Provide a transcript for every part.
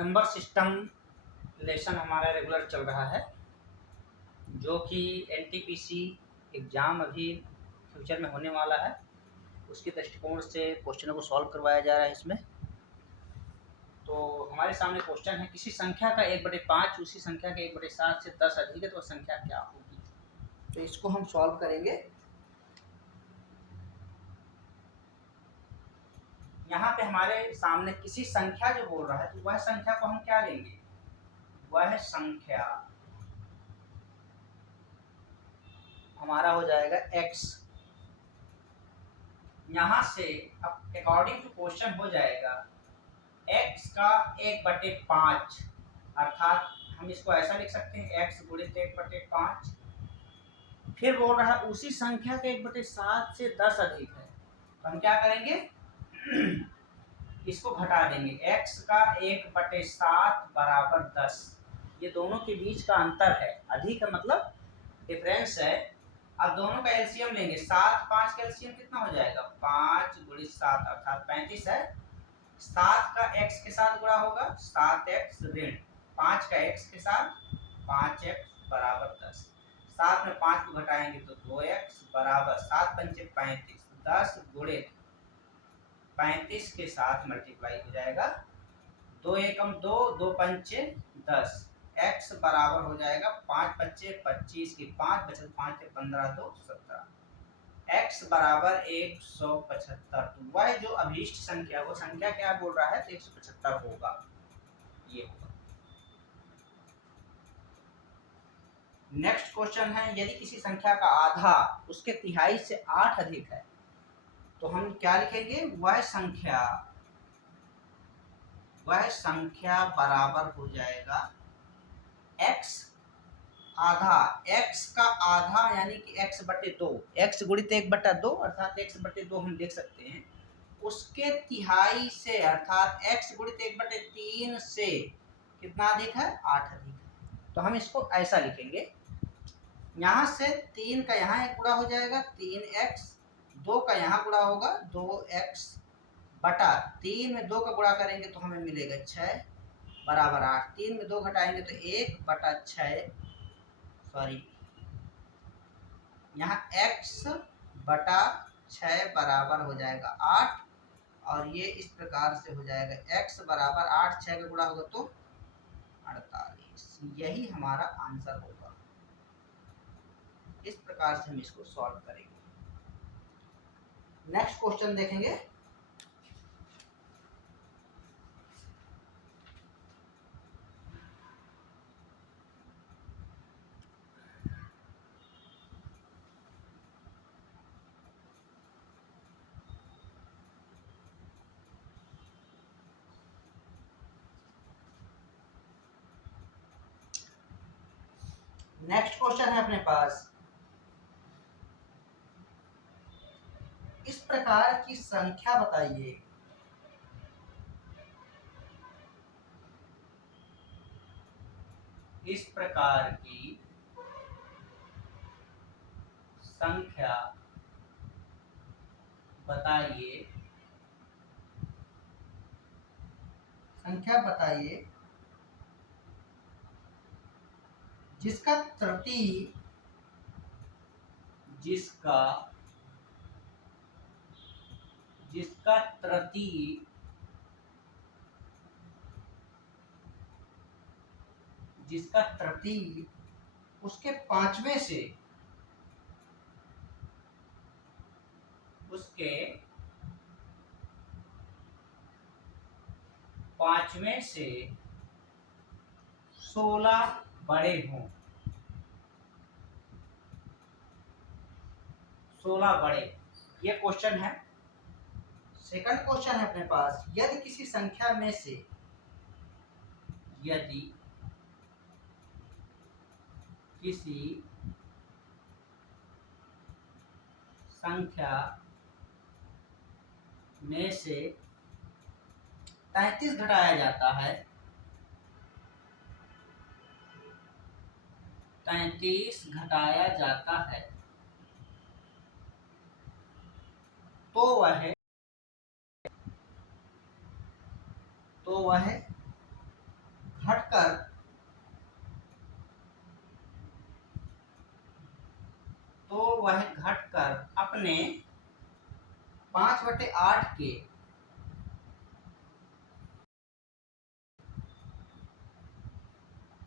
Number system lesson हमारा regular चल रहा है, जो कि एनटीपीसी एग्ज़ाम अभी फ्यूचर में होने वाला है, उसके दृष्टिकोण से क्वेश्चनों को सॉल्व करवाया जा रहा है इसमें। तो हमारे सामने क्वेश्चन है, किसी संख्या का 1/5 उसी संख्या के 1/7 से 10 अधिक है तो संख्या क्या होगी। तो इसको हम सॉल्व करेंगे। यहाँ पे हमारे सामने किसी संख्या जो बोल रहा है, तो वह संख्या को हम क्या लेंगे, वह संख्या हमारा हो जाएगा x। यहाँ से अब अकॉर्डिंग टू क्वेश्चन हो जाएगा x का 1/5, अर्थात हम इसको ऐसा लिख सकते हैं x गुणित 1/5। फिर बोल रहा है उसी संख्या के 1/7 से 10 अधिक है, तो हम क्या करेंगे इसको घटा देंगे। x का 1/7 बराबर 10, ये दोनों के बीच का अंतर है, अधिक है मतलब डिफरेंस है। अब दोनों का एलसीएम लेंगे, 7 5 का एलसीएम कितना हो जाएगा, 5 गुणित 7 अर्थात 35 है। 7 का x के साथ गुणा होगा 7x ऋण 5 का x के साथ 5x बराबर 10। 7 में 5 को घटाएंगे तो 2x बराबर 7 पंचे 35, 10 गुणित 35 के साथ मल्टीप्लाई हो जाएगा, 2 एकम 2, 2 पंचे 10, x बराबर हो जाएगा 5 बच्चे 25 की 5 बचत 5 के 15 2 17, x बराबर 175। तो वह जो अभीष्ट संख्या, वो संख्या क्या बोल रहा है, तो 175 होगा, ये होगा। नेक्स्ट क्वेश्चन है, यदि किसी संख्या का आधा उसके तिहाई से 8 अधिक है तो हम क्या लिखेंगे, वह संख्या बराबर हो जाएगा x आधा। x का आधा यानी कि x/2, x गुणित 1/2 अर्थात x/2 हम देख सकते हैं। उसके तिहाई से अर्थात x गुणित 1/3 से कितना अधिक है, 8 अधिक है। तो हम इसको ऐसा लिखेंगे, यहाँ से 3 का यहाँ एक गुणा हो जाएगा 3x, 2 का यहाँ गुणा होगा 2x बटा 3 में 2 का गुणा करेंगे तो हमें मिलेगा 6 बराबर 8। 3 में 2 घटाएंगे तो 1/6, सॉरी यहाँ x/6 बराबर हो जाएगा 8, और ये इस प्रकार से हो जाएगा x बराबर 8, 6 का गुणा होगा तो 48। यही हमारा आंसर होगा। इस प्रकार से हम इसको सॉल्व करेंगे। नेक्स्ट क्वेश्चन देखेंगे। नेक्स्ट क्वेश्चन है अपने पास, इस प्रकार की संख्या बताइए, इस प्रकार की संख्या बताइए, जिसका तृतीय उसके पांचवें से 16 बड़े हों, 16 बड़े, ये क्वेश्चन है। सेकंड क्वेश्चन है अपने पास, यदि किसी संख्या में से में से 33 घटाया जाता है, 33 घटाया जाता है, तो वह घटकर वह घटकर अपने 5/8 के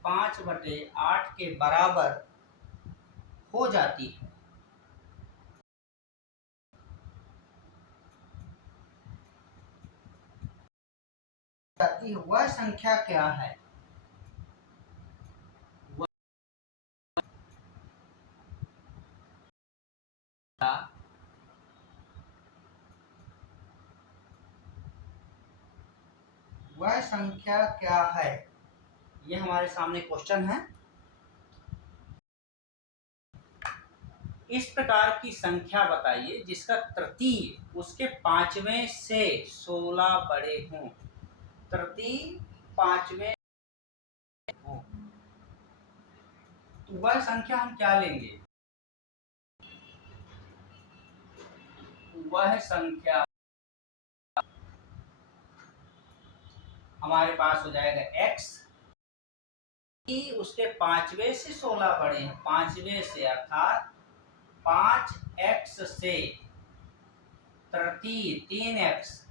5/8 के बराबर हो जाती है। वह संख्या क्या है? वह संख्या क्या है? ये हमारे सामने क्वेश्चन है। इस प्रकार की संख्या बताइए जिसका तृतीय उसके 5वें से 16 बड़े हों। तृतीय 5वें हो तो वह संख्या हम क्या लेंगे? वह संख्या हमारे पास हो जाएगा x, उसके 5वें से 16 बड़े हैं, 5वें से अर्थात 5x से तृतीय 3x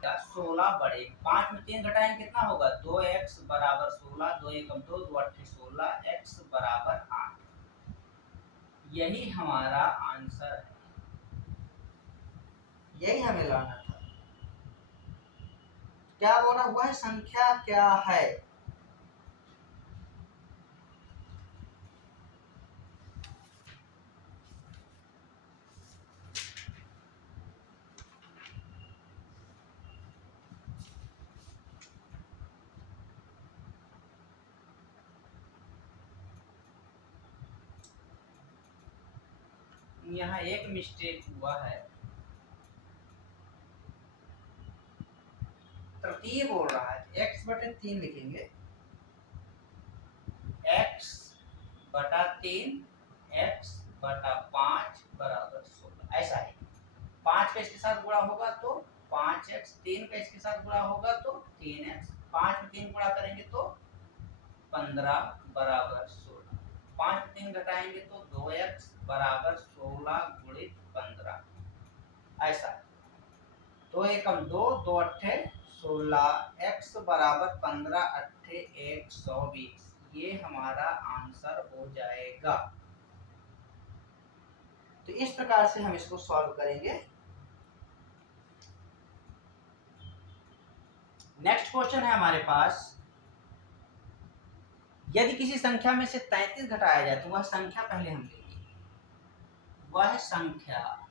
16 बड़े। 5 में 3 घटाएंगे कितना होगा? 2x बराबर 16, 2 एकम 2, 2 अट्ठे 16, x बराबर 8। यही हमारा आंसर है, यही हमें लाना था। क्या बोला? वह संख्या क्या है? यहाँ एक मिस्टेक हुआ है, तृतीय बोल रहा है, x/3 लिखेंगे, x/3 x/5 बराबर 16। ऐसा है, 5 का इसके साथ गुणा होगा तो 5x, 3 का इसके साथ गुणा होगा तो 3x, 5 में 3 गुणा करेंगे तो 15 बराबर 16, 5 में 3 घटाएंगे तो 2x बराबर 16 गुणित 15। ऐसा 2 एकम 2, 2 अट्ठे 16, x बराबर 15 अट्ठे 120। ये हमारा आंसर हो जाएगा। तो इस प्रकार से हम इसको सॉल्व करेंगे। नेक्स्ट क्वेश्चन है हमारे पास, यदि किसी संख्या में से 33 घटाया जाए तो वह संख्या पहले हम लेंगे। वह संख्या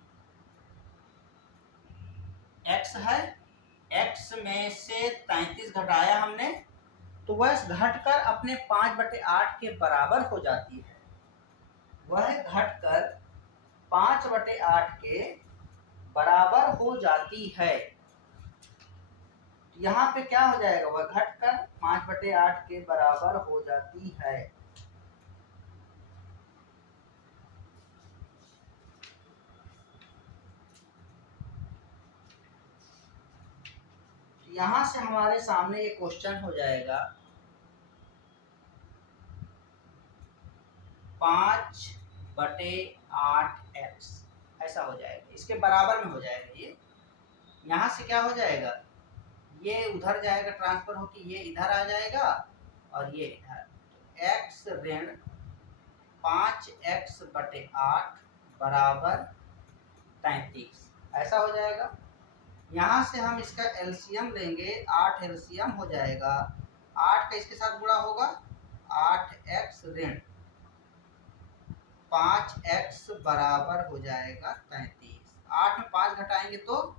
x है, x में से 33 घटाया हमने तो वह घटकर अपने 5/8 के बराबर हो जाती है। वह घटकर 5/8 के बराबर हो जाती है। यहाँ पे क्या हो जाएगा? वह घटकर 5/8 के बराबर हो जाती है। यहाँ से हमारे सामने ये क्वेश्चन हो जाएगा 5/8x, ऐसा हो जाएगा, इसके बराबर में हो जाएगा। ये यहाँ से क्या हो जाएगा? ये उधर जाएगा, ट्रांसफर होकर ये इधर आ जाएगा और ये इधर, x ऋण 5x/8 बराबर 33, ऐसा हो जाएगा। यहाँ से हम इसका एलसीएम लेंगे, 8 एलसीएम हो जाएगा, 8 का इसके साथ गुणा होगा, 8x ऋण 5x बराबर हो जाएगा 33। 8 में 5 घटाएंगे तो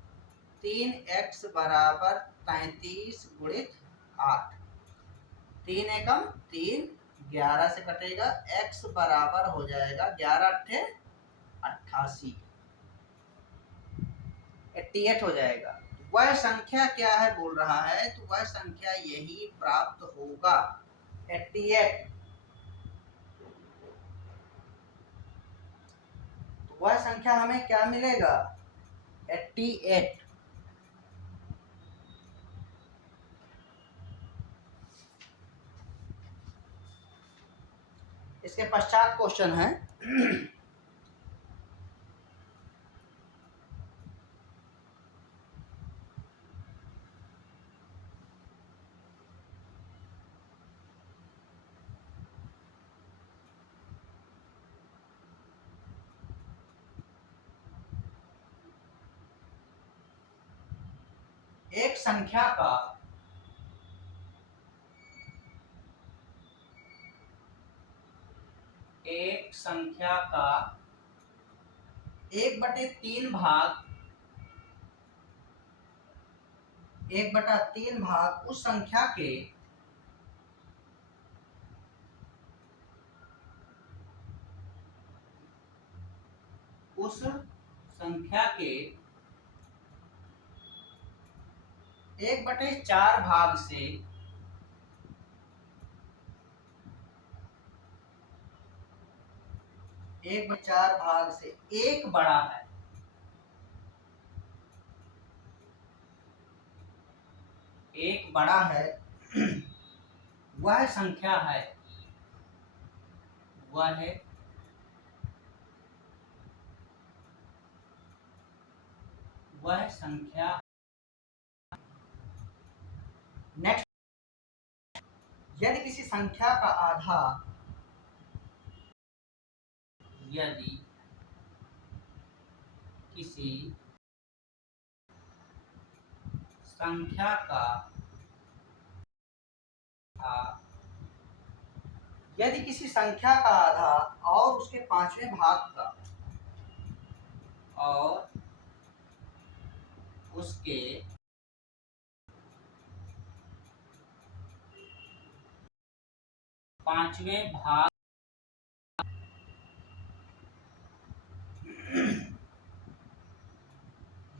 3x बराबर 33 गुणित 8, 3 एकम 3, 11 से कटेगा, x बराबर हो जाएगा 11 अट्ठे 88, 88 हो जाएगा। वह संख्या क्या है बोल रहा है, तो वह संख्या यही प्राप्त होगा, 88। तो वह संख्या हमें क्या मिलेगा? 88। इसके पश्चात क्वेश्चन है एक संख्या का एक बटे तीन भाग उस संख्या के एक बटे चार भाग से एक बड़ा है। एक बड़ा है वह संख्या है, नेक्स्ट, यदि किसी संख्या का आधा यदि किसी संख्या का आधा और उसके पांचवें भाग का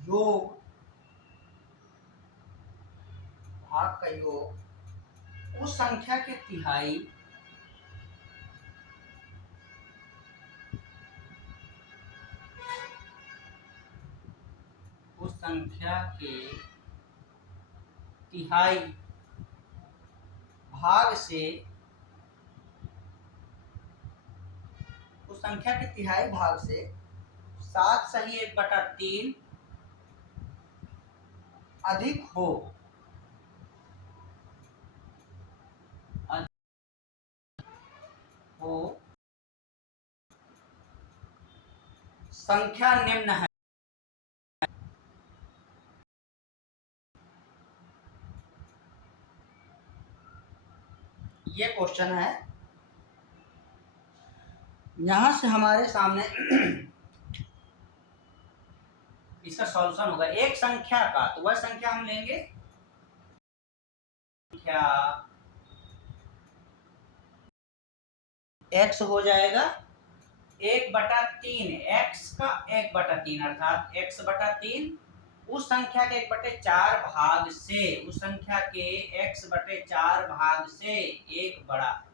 योग भाग का योग उस संख्या के तिहाई भाग से सात सही 1/3 अधिक हो संख्या निम्न है। ये क्वेश्चन है, यहां से हमारे सामने इसका सॉल्यूशन होगा। एक संख्या का, तो वह संख्या हम लेंगे संख्या x हो जाएगा 1/3 x का 1/3 अर्थात x/3 उस संख्या के 1/4 भाग से, उस संख्या के x/4 भाग से एक बड़ा।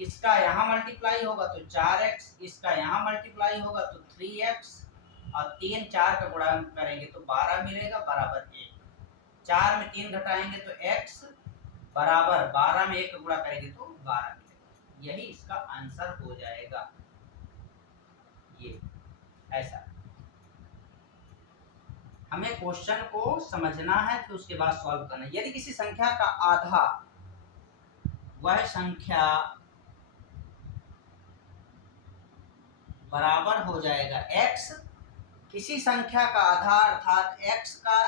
इसका यहाँ मल्टीप्लाई होगा तो 4x, इसका यहाँ मल्टीप्लाई होगा तो 3x, और 3 4 का गुणा करेंगे तो 12 मिलेगा बराबर 1। 4 में 3 घटाएंगे तो x बराबर 12 में 1 का गुणा करेंगे तो 12 मिलेगा। यही इसका आंसर हो जाएगा। ये ऐसा हमें क्वेश्चन को समझना है, फिर उसके बाद सॉल्व करना है। यदि किसी संख्या का आधा वह संख्या बराबर हो जाएगा x, किसी संख्या का आधा अर्थात x का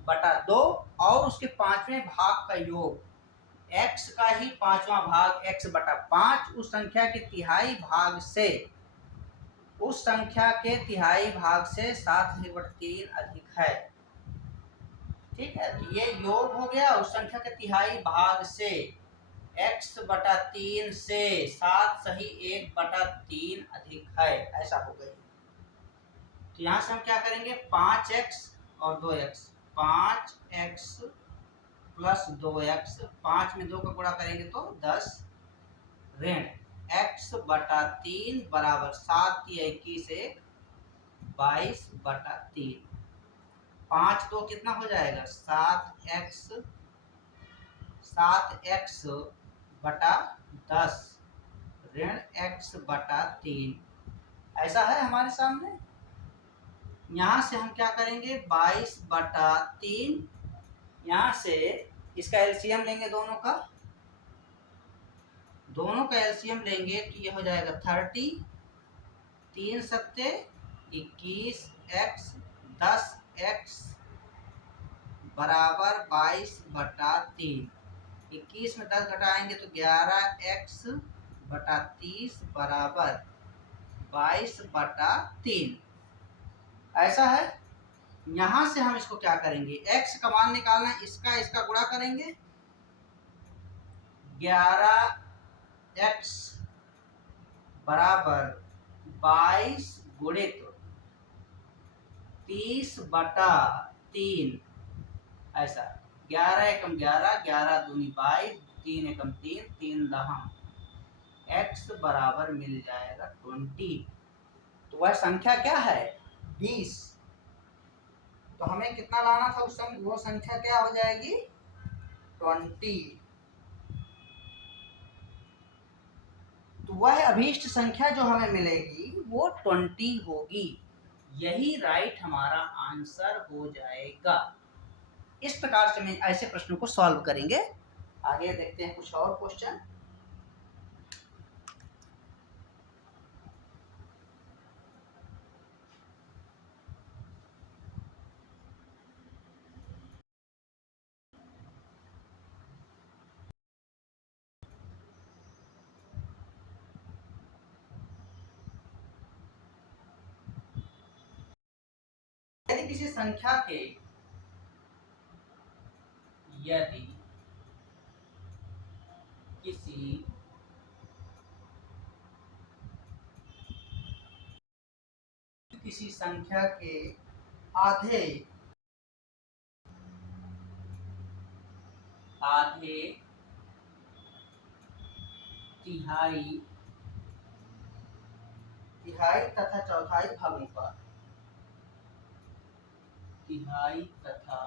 बटा 2 और उसके पांचवें भाग का योग x का ही पांचवा भाग x/5 उस संख्या के तिहाई भाग से, उस संख्या के तिहाई भाग से 7/3 अधिक है। ठीक है, तो ये योग हो गया उस संख्या के तिहाई भाग से x/3 से 7 सही 1/3 अधिक है, ऐसा हो गई। तो यहाँ से हम क्या करेंगे 5x और 2x, 5x प्लस 2x, 5 में 2 का गुणा करेंगे तो 10 ऋण x/3 बराबर 7 या 21 1 22/3। 5 2 कितना हो जाएगा 7x/10 ऋण x बटा 3 ऐसा है हमारे सामने। यहाँ से हम क्या करेंगे, 22 बटा 3, यहाँ से इसका एलसीएम लेंगे, दोनों का एलसीएम लेंगे तो ये हो जाएगा 30, 3 सत्ते 21 x 10 x बराबर 22 बटा 3। 21 में 10 घटाएंगे तो 11 x बटा 30 बराबर 22 बटा 3 ऐसा है। यहां से हम इसको क्या करेंगे, x का मान निकालना है, इसका गुणा करेंगे, 11x बराबर 22 गुणित 30 बटा 3 ऐसा। 11 एकम 11, 11 दूनी 22, 3 एकम 3, 3 दहम x बराबर मिल जाएगा 20। तो वह संख्या क्या है, 20। तो हमें कितना लाना था उस समय, वो संख्या क्या हो जाएगी, 20। तो वह अभीष्ट संख्या जो हमें मिलेगी वो 20 होगी। यही राइट हमारा आंसर हो जाएगा। इस प्रकार से मैं ऐसे प्रश्नों को सॉल्व करेंगे। आगे देखते हैं कुछ और क्वेश्चन। यदि किसी संख्या के किसी संख्या के आधे तिहाई तथा चौथाई भागों का तिहाई तथा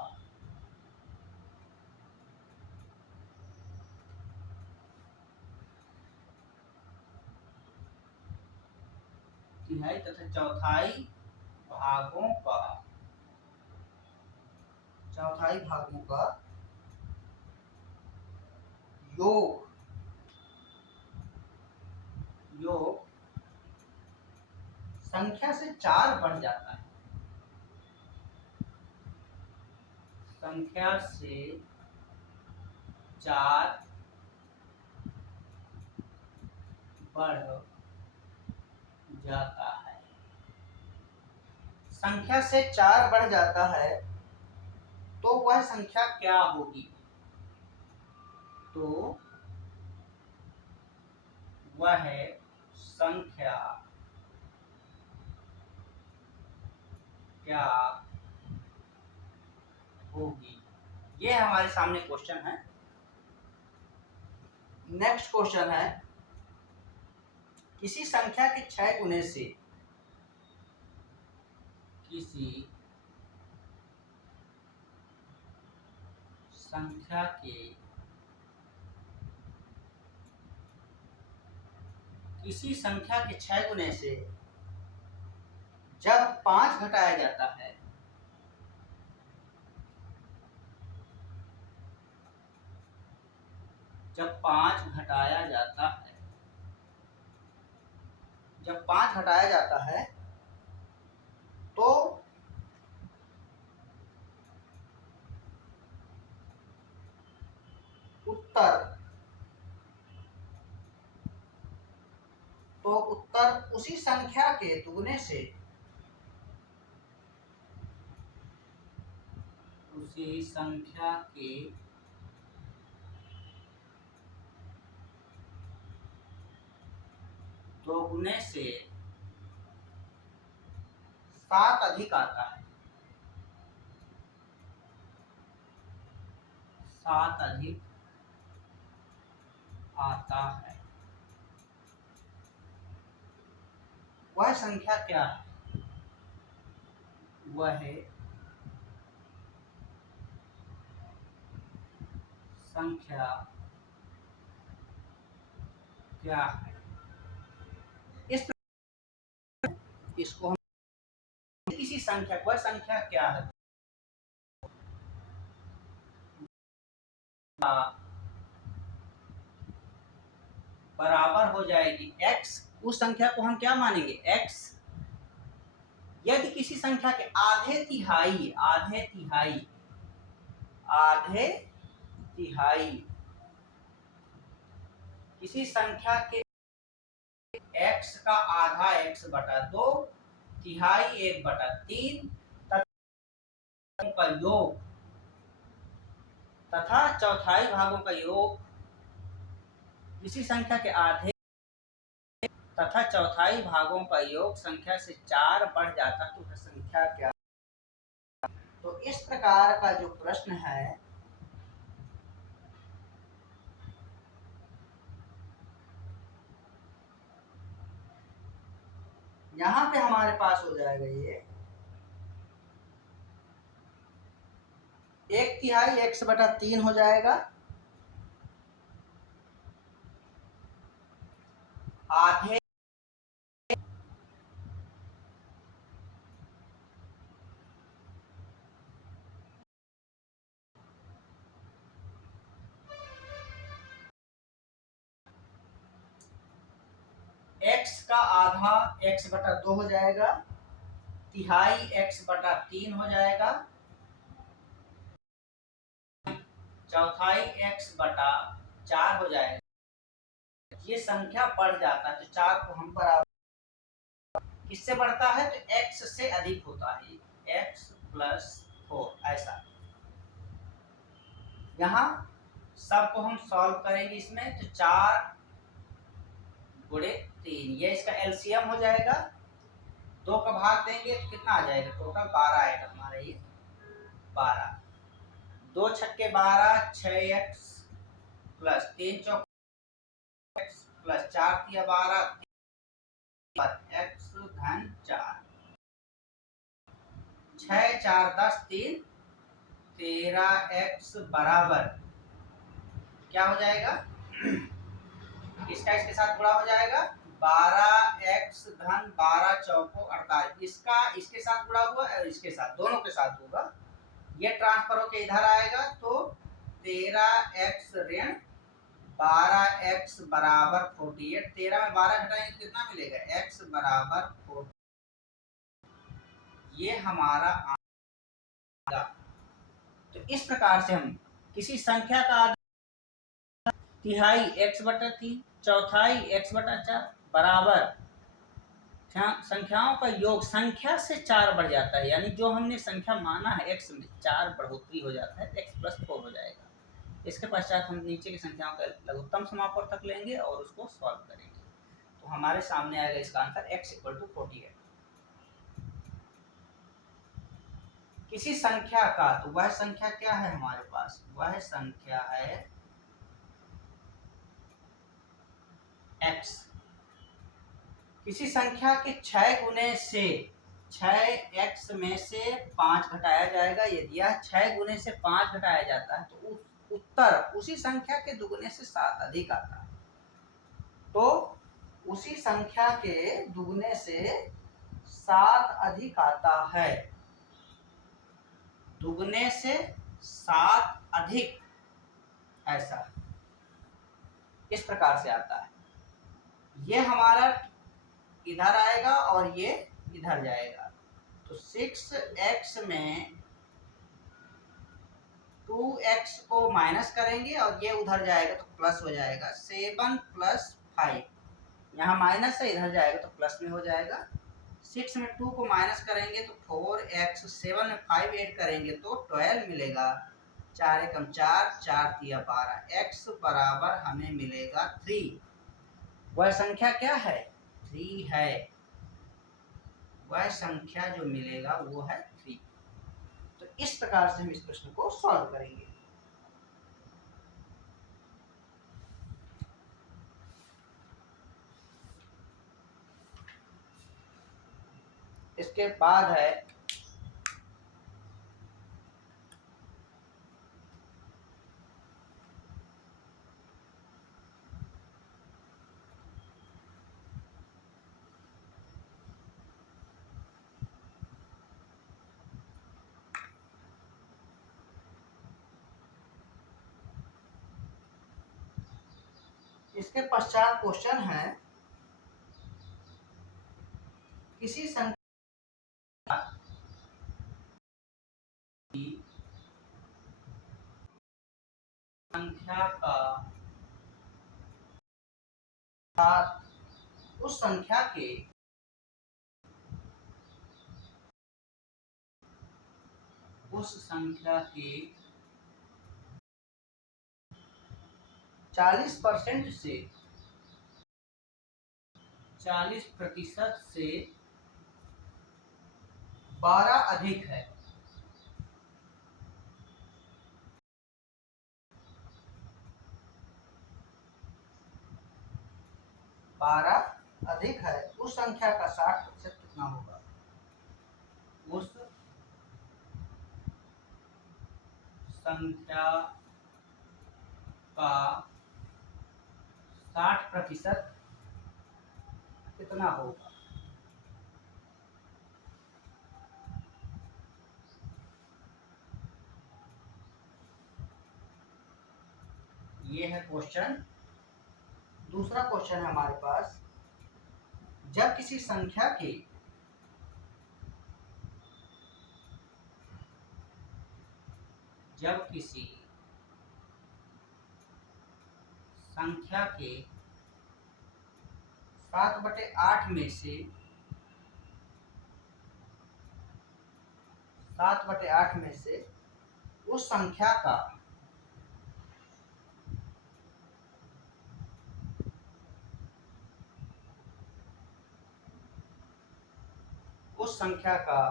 चौथाई भागों का योग संख्या से 4 बढ़ जाता है, संख्या से 4 बढ़ जाता है। संख्या से 4 बढ़ जाता है तो वह संख्या क्या होगी, तो वह संख्या क्या होगी। ये हमारे सामने क्वेश्चन है। नेक्स्ट क्वेश्चन है, किसी संख्या के 6 गुने से किसी संख्या के 6 गुने से जब 5 घटाया जाता है जब 5 घटाया जाता है तो उत्तर उसी संख्या के दुगने से दोगुने से 7 अधिक आता है, 7 अधिक आता है। वह संख्या क्या है, वह संख्या क्या है। इस इसको हम किसी संख्या, वह संख्या क्या है बराबर हो जाएगी x, उस संख्या को हम क्या मानेंगे x। यदि किसी संख्या के आधे तिहाई किसी संख्या के x का आधा x बटा 2, तिहाई 1 बटा 3 का योग तथा चौथाई भागों का योग किसी संख्या के आधे तथा चौथाई भागों का योग संख्या से 4 बढ़ जाता तो वह संख्या क्या। तो इस प्रकार का जो प्रश्न है यहाँ पे हमारे पास हो जाएगा ये 1/3 x बटा 3 हो जाएगा, आधे x का आधा x बटा 2 हो जाएगा, तिहाई x बटा 3 हो जाएगा, चौथाई x बटा 4 हो जाएगा। ये संख्या बढ़ जाता है तो 4 को हम बराबर किससे बढ़ता है तो x से अधिक होता है, x प्लस 4 ऐसा। यहाँ सबको हम सॉल्व करेंगे इसमें तो 4 गुणे 3 ये इसका एलसीएम हो जाएगा, 2 का भाग देंगे तो कितना आ जाएगा टोटल 12 आएगा हमारा ये 12, 2 छक्के 12, 6x प्लस 3 चौक x प्लस 4 तिया 12 x धन 4, 6 4 10 3 13x बराबर क्या हो जाएगा, इसका इसके साथ गुणा हो जाएगा 12x धन 12 चौको 48, इसका इसके साथ गुणा हुआ और इसके साथ दोनों के साथ होगा, ये ट्रांसफर होके इधर आएगा तो 13x ऋण 12x बराबर 48, 13 में 12 घटाएंगे तो कितना मिलेगा x बराबर 40, ये हमारा आएगा। तो इस प्रकार से हम किसी संख्या का तिहाई x बटा 3, चौथाई x बटा 4 बराबर संख्याओं का योग संख्या से 4 बढ़ जाता है, यानी जो हमने संख्या माना है x में 4 बढ़ोतरी हो जाता है तो x प्लस 4 हो जाएगा। इसके पश्चात हम नीचे की संख्याओं का लघुत्तम समापन तक लेंगे और उसको सॉल्व करेंगे तो हमारे सामने आएगा इसका आंसर x इक्वल टू 48। किसी संख्या का, तो वह संख्या क्या है हमारे पास, वह संख्या है x, किसी संख्या के 6 गुने से 6x में से 5 घटाया जाएगा, यदि यह 6 गुने से 5 घटाया जाता है तो उत्तर उसी संख्या के दुगने से 7 अधिक आता है, तो उसी संख्या के दुगने से 7 अधिक आता है, दुगने से 7 अधिक ऐसा इस प्रकार से आता है, ये हमारा इधर आएगा और ये इधर जाएगा तो 6x में 2x को माइनस करेंगे और ये उधर जाएगा तो प्लस हो जाएगा, 7 प्लस 5, यहाँ माइनस है इधर जाएगा तो प्लस में हो जाएगा, 6 में 2 को माइनस करेंगे तो 4x, 7 में 5 ऐड करेंगे तो 12 मिलेगा, 4 एकम 4, 4 तिया 12, x बराबर हमें मिलेगा 3, वह संख्या क्या है 3 है, वह संख्या जो मिलेगा वो है 3। तो इस प्रकार से हम इस प्रश्न को सॉल्व करेंगे। इसके बाद है इसके पश्चात क्वेश्चन है, किसी संख्या का साथ उस संख्या के 40% से 40% से 12 अधिक है। अधिक है, उस संख्या का 60% कितना होगा? उस संख्या का 60% कितना होगा? ये है क्वेश्चन। दूसरा क्वेश्चन है हमारे पास, जब किसी संख्या के जब किसी संख्या के 7/8 में से 7/8 में से उस संख्या का उस संख्या का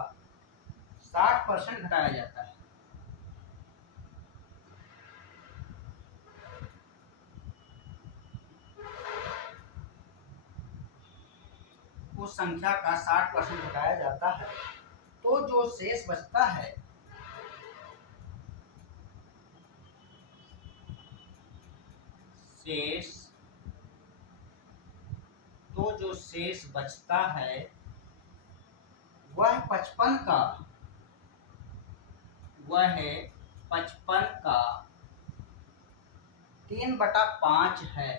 60% घटाया जाता है। उस संख्या का 60% घटाया जाता है तो जो शेष बचता है जो शेष बचता है वह 55 का 3/5 है।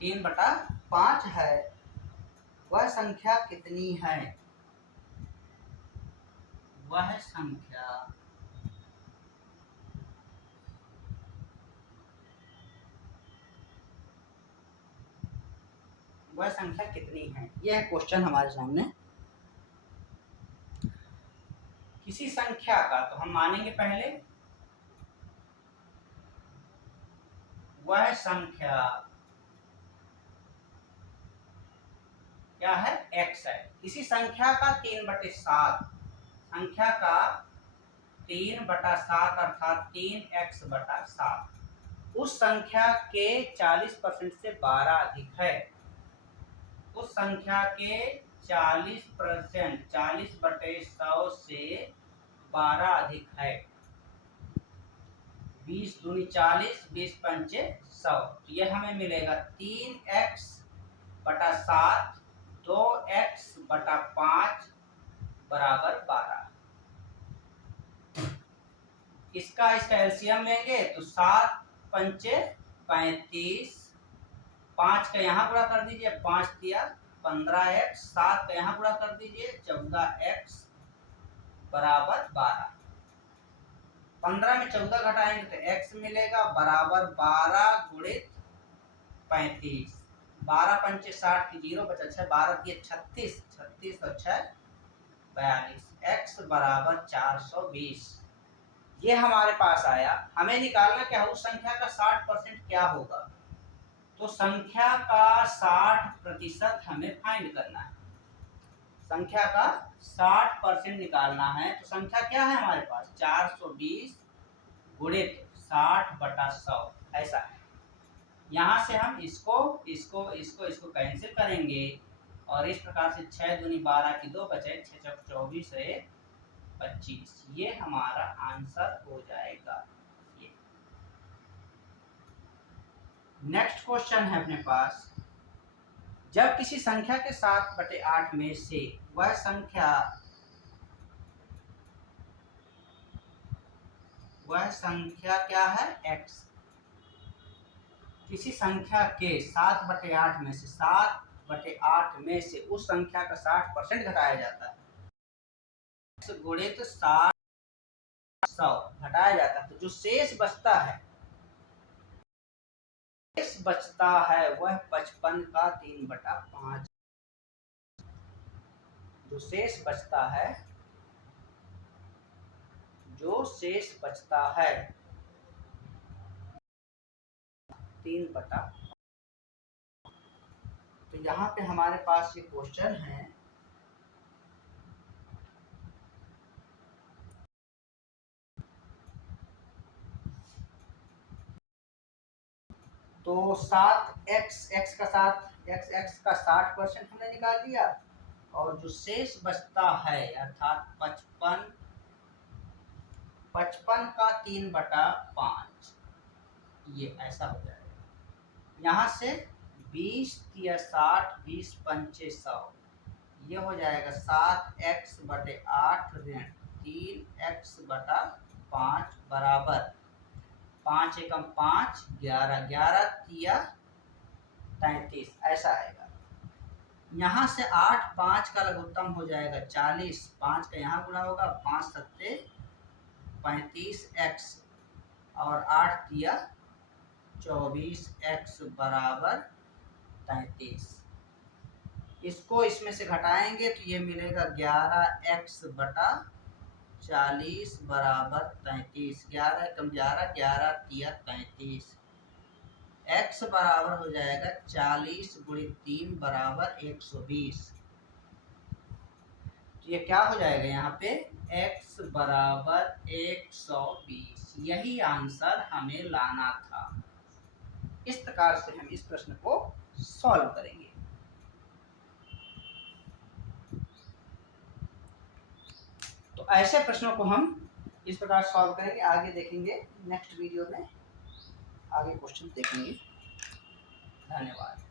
3/5 है। वह संख्या कितनी है? वह संख्या कितनी है? यह क्वेश्चन हमारे सामने। किसी संख्या का, तो हम मानेंगे पहले वह संख्या क्या है? x है। किसी संख्या का 3/7, संख्या का 3/7 अर्थात 3x/7 उस संख्या के 40% से 12 अधिक है। उस संख्या के 40%, 40/100 से 12 अधिक है। 20 दूनी 40, 20 पंचे 100, तो यह हमें मिलेगा 3x/7 2x/5 बराबर 12। इसका एलसीएम लेंगे तो 7 पंचे 35, 5 का यहाँ गुणा कर दीजिए, 5 दिया 15x, 7 का यहाँ गुणा कर दीजिए 14x बराबर 12। 15 में 14 घटाएंगे तो x मिलेगा बराबर 12 गुणित 35। 12 पंचे 60 की 0 बचा 6, 12 दिए 36, 36 और 6 42, x बराबर 420। ये हमारे पास आया। हमें निकालना क्या है? उस संख्या का 60% क्या होगा? तो संख्या का 60% हमें फाइंड करना है। संख्या का 60% निकालना है तो संख्या क्या है हमारे पास? 420 गुणित 60/100 ऐसा है। यहाँ से हम इसको कैंसिल करेंगे और इस प्रकार से 6 दूनी 12 की 2 बचे, 6 चौक 24 है 25। ये हमारा आंसर हो जाएगा। ये नेक्स्ट क्वेश्चन है अपने पास, जब किसी संख्या के 7/8 में से वह संख्या क्या है? x। किसी संख्या के 7/8 में से 7/8 में से उस संख्या का 60% घटाया जाता है, गुणित 60 100 घटाया जाता है, तो जो शेष बचता है वह 55 का 3/5। जो शेष बचता है 3/5। तो यहाँ पे हमारे पास ये क्वेश्चन है, तो 7x का 60% हमने निकाल लिया, और जो शेष बचता है अर्थात 55 का 3/5, ये ऐसा हो जाएगा। यहाँ से 20 या 60, 20 पंचे 100, ये हो जाएगा 7x/8 ऋण 3x/5 बराबर 5 एकम 5, 11, 11 तिया 33, ऐसा आएगा। यहाँ से 8, 5 का लघुत्तम हो जाएगा 40, 5 का यहाँ गुणा होगा, 5 सत्ते 35x और 8 तिया 24x बराबर 33। इसको इसमें से घटाएंगे तो ये मिलेगा 11x/40 बराबर 33। 11 कम 11, 11 तिया 33। x बराबर हो जाएगा 40 गुणित 3 बराबर 120। तो ये क्या हो जाएगा यहाँ पे x बराबर 120। यही आंसर हमें लाना था। इस प्रकार से हम इस प्रश्न को सॉल्व करेंगे। तो ऐसे प्रश्नों को हम इस प्रकार सॉल्व करेंगे। आगे देखेंगे नेक्स्ट वीडियो में, आगे क्वेश्चन देखेंगे। धन्यवाद।